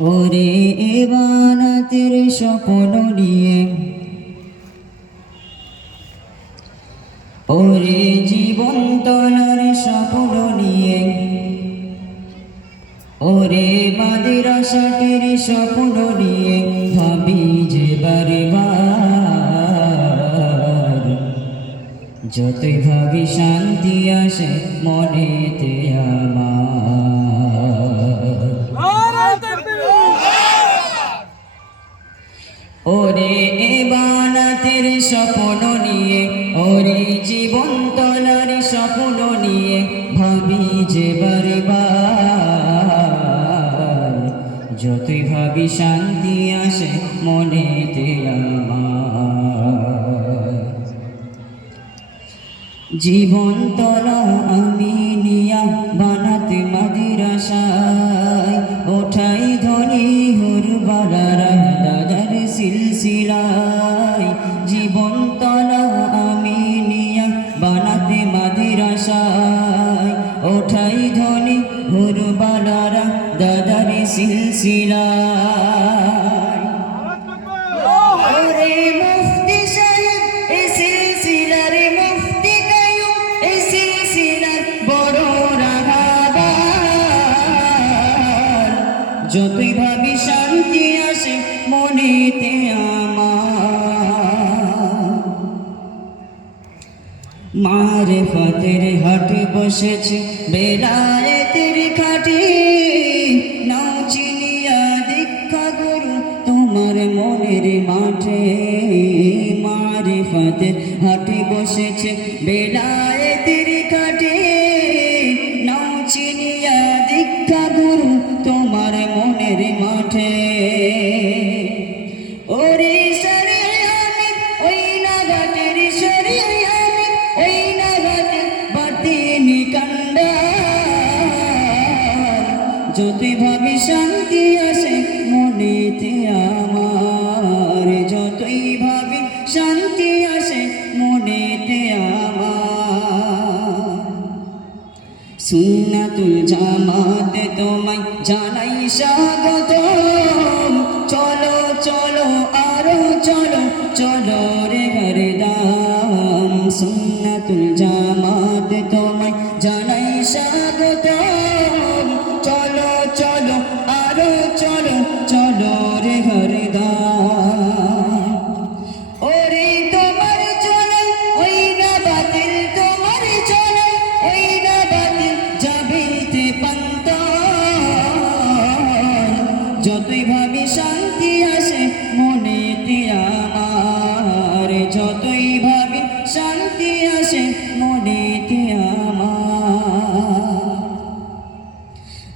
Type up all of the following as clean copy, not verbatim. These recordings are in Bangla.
ওরে এবানাতের স্বপ্ন নিয়ে, ওরে জীবন তলার স্বপ্ন নিয়ে, ওরে মাদ্রাসাটির স্বপ্ন নিয়ে ভাবি যে বারে বার। যতই ভাবি শান্তি আসে মনেতে আমার। ওরে এবানাতের স্বপ্ন নিয়ে, ওরে জীবন তলার স্বপ্ন নিয়ে ভাবি যে বারে বার। যতই ভাবি শান্তি আসে মনেতে আমার। জীবন তলা আমি নিয়া বানাতে মাদ্রাসায়, ওঠাই ধনী হুরবালারা দাদার সিলসিলায়। জীবন তলা আমি নিয়া বানাতে মাদ্রাসায়, ওঠাই ধনী হুরবালারা দাদার সিলসিলায়। যতই ভাবি শান্তি আসে মনেতে আমার। মারেফতের হাটে বসেছে বেলায়েতের খাটে, নাও চিনিয়া দীক্ষা গুরু তোমার মনের মাঠে। মারেফতের হাটে বসেছে বেলায়েতের খাটে, নাও চিনিয়া দীক্ষা গুরু তোমার মনের মাঠে। ওরে শরিয়ানি ওই নাগাটের শরিয়ানি ওই নাগাটে বাতিনি কান্ডার। যতই ভাবি শান্তি আসে মনেতে আমার। যতই ভাবি শান্তি আসে মনেতে আমার। সুন্নাতুল জামাতে তোমায় জানাই স্বাগতম। চলো চলো আরো চলো, চলো রে হরদাম। সুন্নাতুল জামাতে তোমায় জানাই স্বাগতম। চলো চলো আরো চলো, চলো রে হরদাম। ওরে তোমার চলে ওই না বাতিল, তোমার চলে ওই না বাতিল যাবিতে পান্তার। যতই ভাবি শান্তি আসে মনেতে আমার। যতই ভাবি শান্তি আসে মনেতে আমার।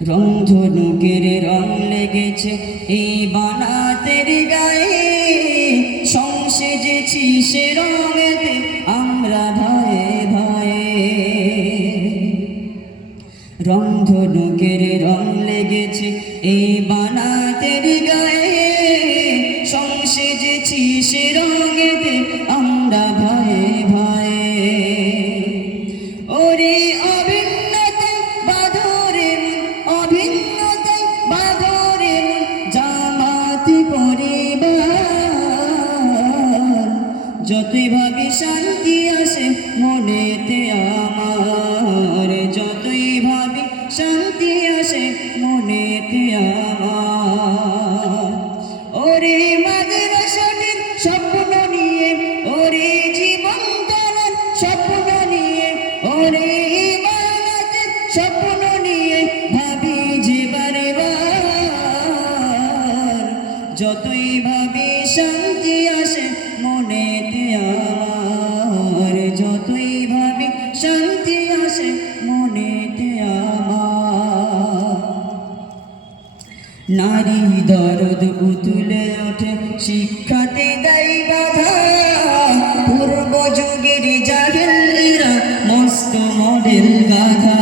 রংধনুকের রং লেগেছে এই বানাতের গায়ে, সংসেজেছি সে রঙেতে আমরা ভয়ে ভয়ে। রংধনুকের রং লেগেছে এই বানাতের গায়ে, সংসেজেছি সে রঙেতে আমরা ভয়ে ভয়ে। ওরে অভিন্নতে বাঁধরে অভিন্নতে বাঁধরে জামাতি পরিবার। যতই ভাবি শান্তি আসে মনেতে আমার। যতই ভাবি শান্তি আসে মনেতে আমার। ওরে মাদ্রাসাটির স্বপ্ন নিয়ে, ওরে জীবন তলার স্বপ্ন নিয়ে, ওরে ইবাদতের স্বপ্ন নিয়ে ভাবি যে বারে বার। যতই ভাবি শান্তি আসে মনেতে আমার। যতই ভাবি শান্তি আসে মনেতে আমার। নারী দরদ উতুলে ওঠে শিক্ষাতে দেয় বাধা, পূর্ব যুগের জাহেলরা মস্ত মডেল গাধা।